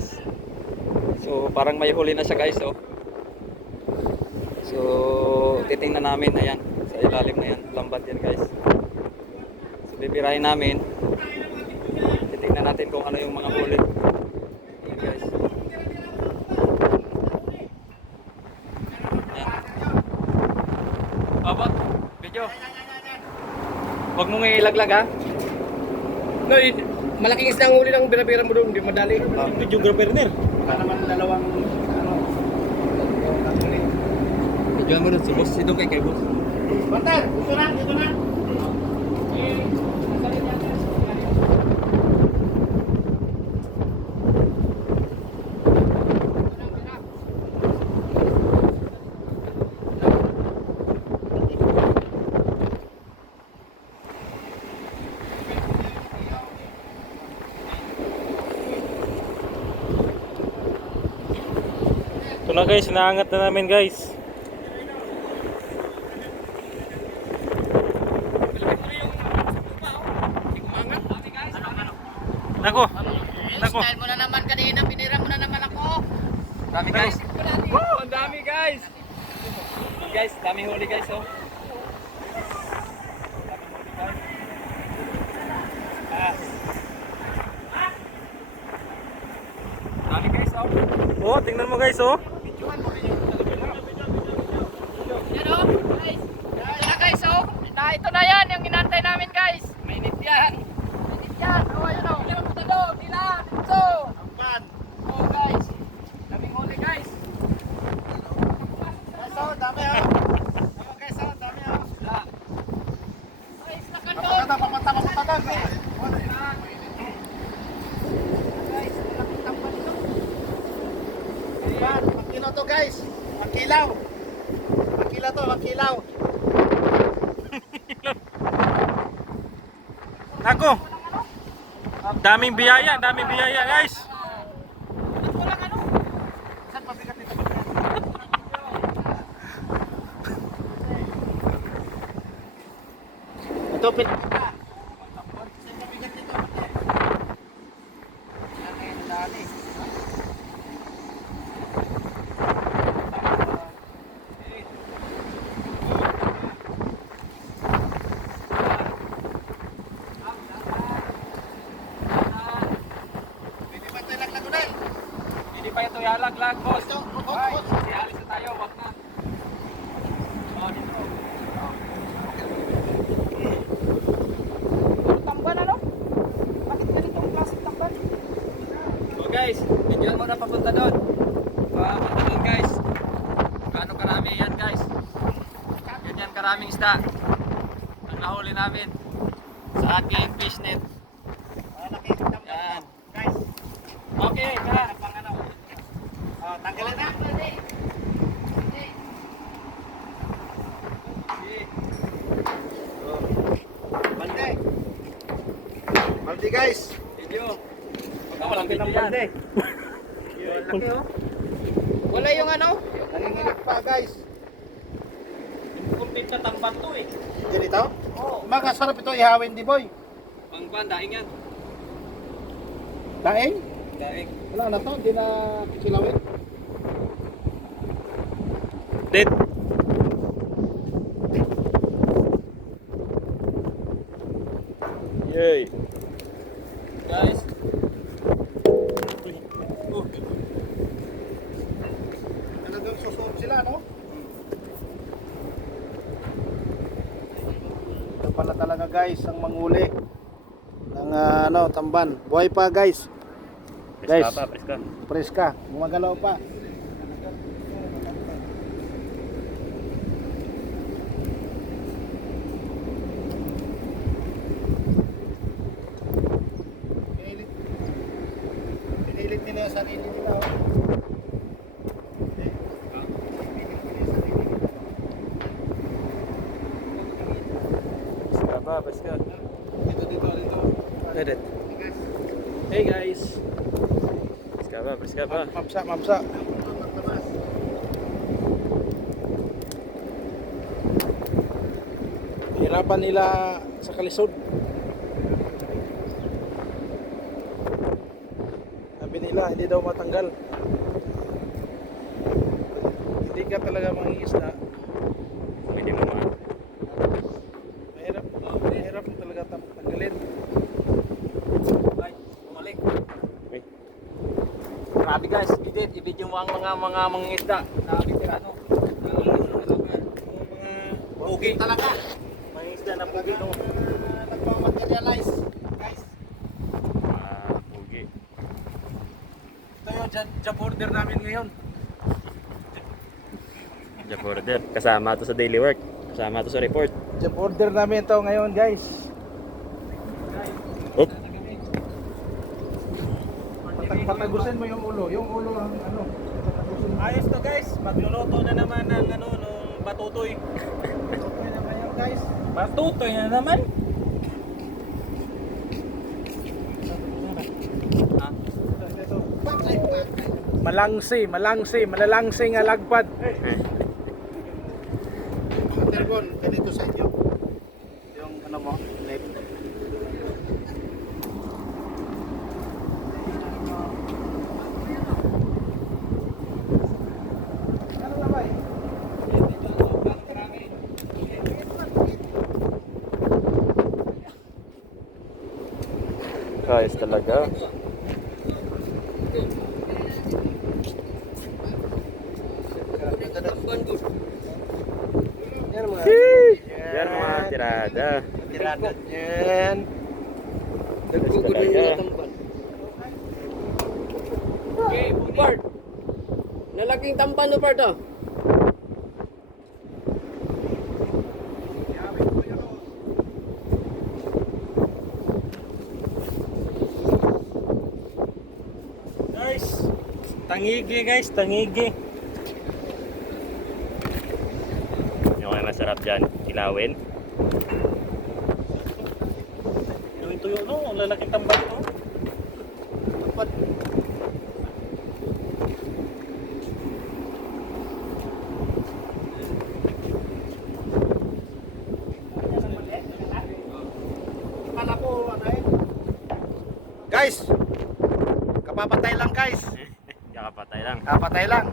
guys. So parang may huli na siya guys oh. So titingnan namin ayan sa ilalim na yan, lambat yan guys. So bibirahin namin. Titingnan natin kung ano yung mga huli. Ayan guys. Ayan. Abot, video. Huwag mong ilaglag ha. No, malaking isda ang huli ng binabira mo doon, hindi madali. Videographer ner. Wala naman dalawang, ano, Video mo dun sa boss, sidong kay kay boss. Bantar, dito na, dito na. Na guys, naangat na namin guys. Nako. Nako. Style mo na naman kanina, binira mo na naman ako. Dami guys. Wow, ang dami guys. Guys, dami huli guys oh. Dami guys oh. Oh, tingnan mo guys oh. Yan o, guys. Na guys, oh. Na, ito na yan, yung inantay namin guys. Mainit yan. Mainit yan. Oh, yan o. Yan ang talo, nila. So. Ampan. Oh, guys. Daming huli guys. Guys, oh, dami oh. Oh, guys, oh, dami oh. Guys, nakan doon. Papamata, papamata, guys. Guys, malaking tampan ito. Ayan, makino to guys. Makilaw. Makilaw to, makilaw. Nako. Daming biyaya, daming biyaya guys. Ito pin. Saan pabigat ito? Yan ay dali. Pwede ba tayo lang nagunan? Hindi pa ito yalaglag boss. Ito, hukot, Ay, hukot. si alis na tayo, wag na. Oh, dito. Ano? Bakit ganitong klaseng tamban? So guys, videoan mo na papunta doon. Papunta doon guys. Gaano karami yan guys. Ganyan karaming isda. Ang nahuli namin sa aking fishnet. Malaki tamban. Yan. Guys, Okay, ka. pang ano? Oh, tanggalin na. Balde. Balde guys. Video. Baka walang video yan. Balde. Laki oh. Wala yung ano? Nanginginig pa guys. Complete na tamban to eh. Ganito? Oo. Mga sarap ito ihawin di boy. Pangban, daing yan. Daing? Daing. Wala na to, hindi na kilawin. Dead. Yay. Guys. Talagang susunod sila, no? Ito pala talaga guys, ang manguli ng ah, ano, tamban. Buhay pa guys. Guys, pa, preska. preska, gumagalaw pa. Pinilit, pinilit nila yung sarili nila. Oh. Preska pa, preska. Dito, dito, dito. Dead. Hey guys. Preska pa, preska pa. Mapsa, mapsa. Hirapan nila sa kalisod. Sabi nila hindi daw matanggal. Hindi ka talaga mangingisda. Hindi mo ma. Mahirap, mahirap mo talaga tam- tanggalin. Ay, bumalik. Uy. Grabe guys, bidit, i-video mo ang mga mga mga isda. Grabe tira ano. Mga Okay talaga. May isda na pugi no. Nagmamaterialize. Guys, Ah, pugi. ito yung job, order namin ngayon. Job order. Kasama to sa daily work. Kasama to sa report. Job order namin ito ngayon guys. Patag patagusin mo yung ulo. Yung ulo ang ano. Ayos to guys. Magluluto na naman ng ano nung batutoy. Okay naman yun guys. Batutoy na naman. Malangsi, malangsi, malalangsi nga lagpad. Terbon, ganito sa inyo. Yung ano mo, left. Ano na ba eh? Guys talaga. Yan mga. Yan mga tirada. Tirada yan. Guys talaga. Okay, Bart. Lalaking tampan no, Bart, oh. Guys, tangigi guys, tangigi. Yung ay masarap dyan, kilawin. Yung tuyo no, ang lalaking tambal no. Kala ko ano eh. Guys, kapapatay lang guys. Kakapatay lang. Kapatay lang.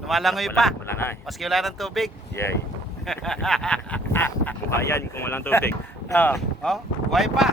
Lumalangoy pa. Wala, wala na eh. Maski wala ng tubig. Yay. Buhayan kung walang tubig. Oh, oh, buhay pa.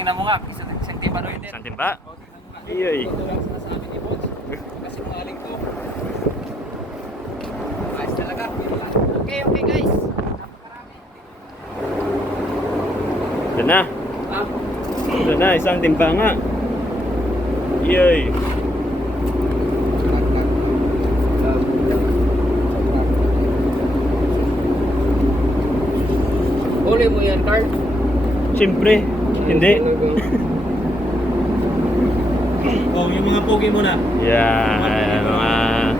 Tingnan mo nga. Isang, isang timba doon din. Isang timba. Oh, tingnan mo nga. Iyoy. Ito lang sinasabi ni Bones. Kasi maling to. Ayos talaga. Okay, okay, guys. Ito na. Ah, Ito na, isang timba nga. Iyoy. huli mo yan, Carl. Siyempre. Hindi. oh, yung mga pogi muna. Yeah, mga...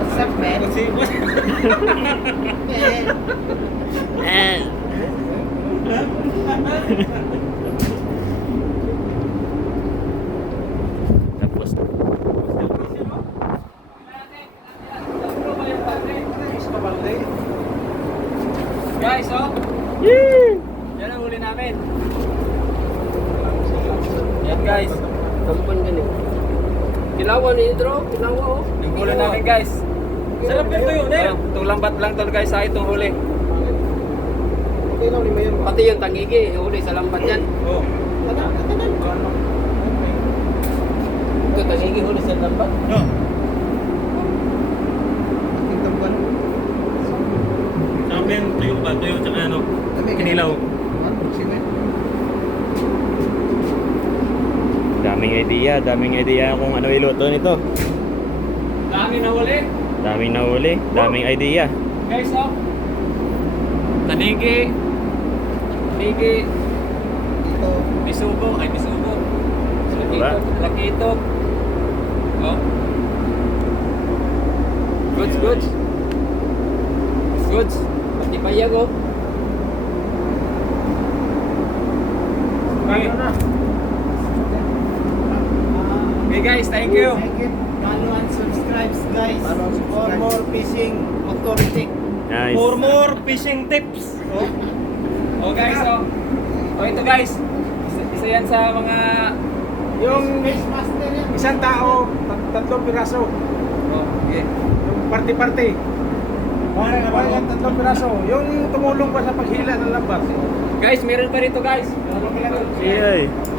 What's up, man? Eh. Tapos, Guys, oh. Yan ang huli namin. Yan guys. Tampan ganun. Kilawa ni Idro, kilawa, oh. Yung huli namin guys. Sarap yung tuyo na Ayun, Itong lambat lang to guys sa itong huli. Pati yung tangigi, huli sa lambat yan. oh. Ito, tangigi, huli sa lambat. No. Sarap yung tuyo ba? Tuyo tsaka ano? Kinilaw. Daming idea, daming idea kung ano iluto nito. Dami na uli. Daming nahuli, daming idea. Guys, oh. Tanigi. Tanigi. Bisugo. Ay, bisugo. Diba? Lakito. Lakito. Oh. Goods, goods. Goods. Pati payag, oh. Okay. Okay guys, thank you. Follow and subscribe guys. For more fishing authority. Nice. For more fishing tips. Oh, oh guys, oh. Oh, ito guys. Isa, isa yan sa mga Yung fish master yan. Isang tao, tat- tatlong piraso. oh, okay. Yung party-party. Parang parang tatlong piraso. Yung tumulong pa sa paghila ng lambat. Guys, meron pa rito guys. Siyay.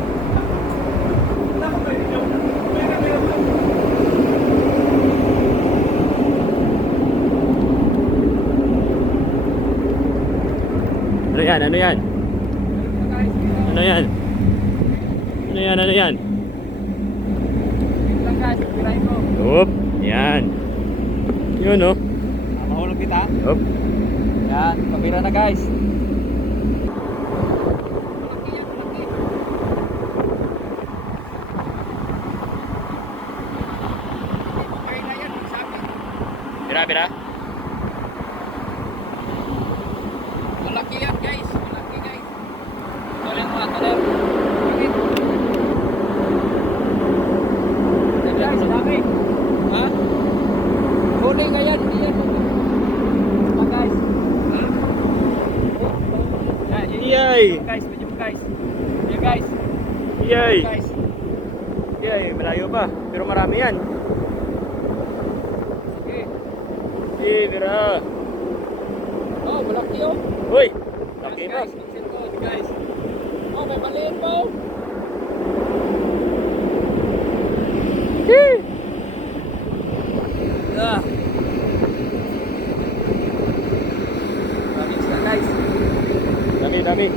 Ano yan? Ano yan? Ano yan? Ano yan? Ano yan? Oop. Yan. Yun oh. Mahulog kita. Oop. Yan, pabira na guys. Bira, bira. Malaki yan guys, malaki guys. Tuloy mo, tuloy. Yan guys, dami. Ha? Huli nga yan, hindi yan. Mga guys. Ha? Yan, yan, Yay! yan, guys, medyo guys. Yan guys, Yay! guys. Yay! Malayo pa. Pero marami yan. Sige. Eh, bira. Oh, malaki oh. Uy! Laki pa. guys, mag-cellphone, guys. Oh, may maliit pa oh. Ah. Guys. Dami, dami.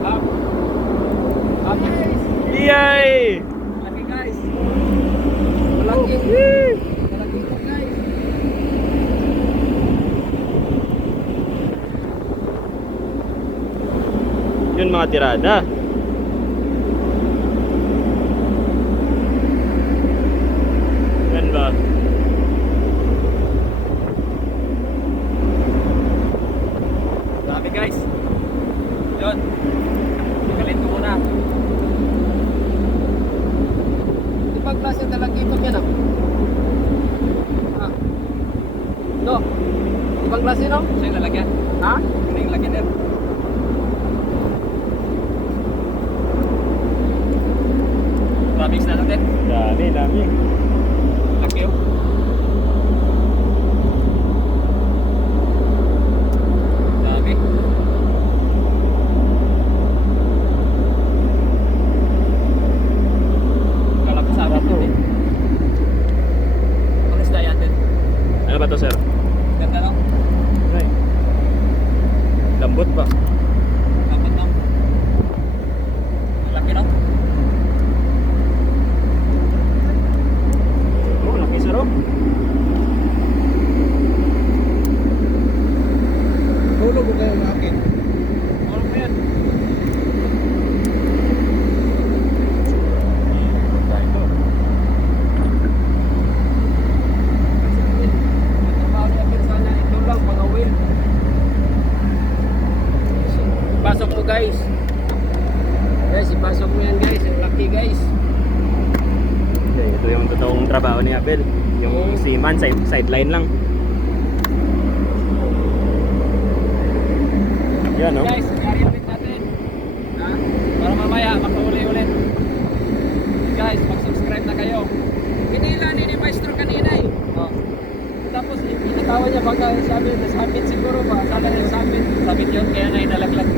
Up. Up guys. Yay! Malaki guys. Malaki. Malaki po guys. Yun mga tirada. Yan ba? Dami guys. Yun. Ko muna. Ibang klase talaga ito yan ah. Ah. No. Ibang klase no? Siya lalagyan. Ha? Ano yung lagyan nito? Maraming sila natin. Dami, dami. Laki oh. Dami. Kala ko sarap to eh. Ano isda yan din? Ano ba to, sir? Ganda no? Ay. Lambot pa. Dapat no? Laki no? Oh, laki sir oh. Tulog ko kayo ng akin. Ano mo yan? Ito. Trabaho niya pero sana ito lang pangawin. Pasok mo guys. Guys, ipasok mo yan guys. Ang laki guys. Okay, ito yung trabaho ni Abel. Yung seaman, side, sideline lang. Yan, no? Guys, carry ulit natin. Ha? Para mamaya makahuli ulit. Guys, mag-subscribe na kayo. Pinila ni ni Maestro kanina eh. Oh. Tapos initawa niya baka sabi sabit siguro ba? Sana na sabit. Sabit yun kaya na inalaglag.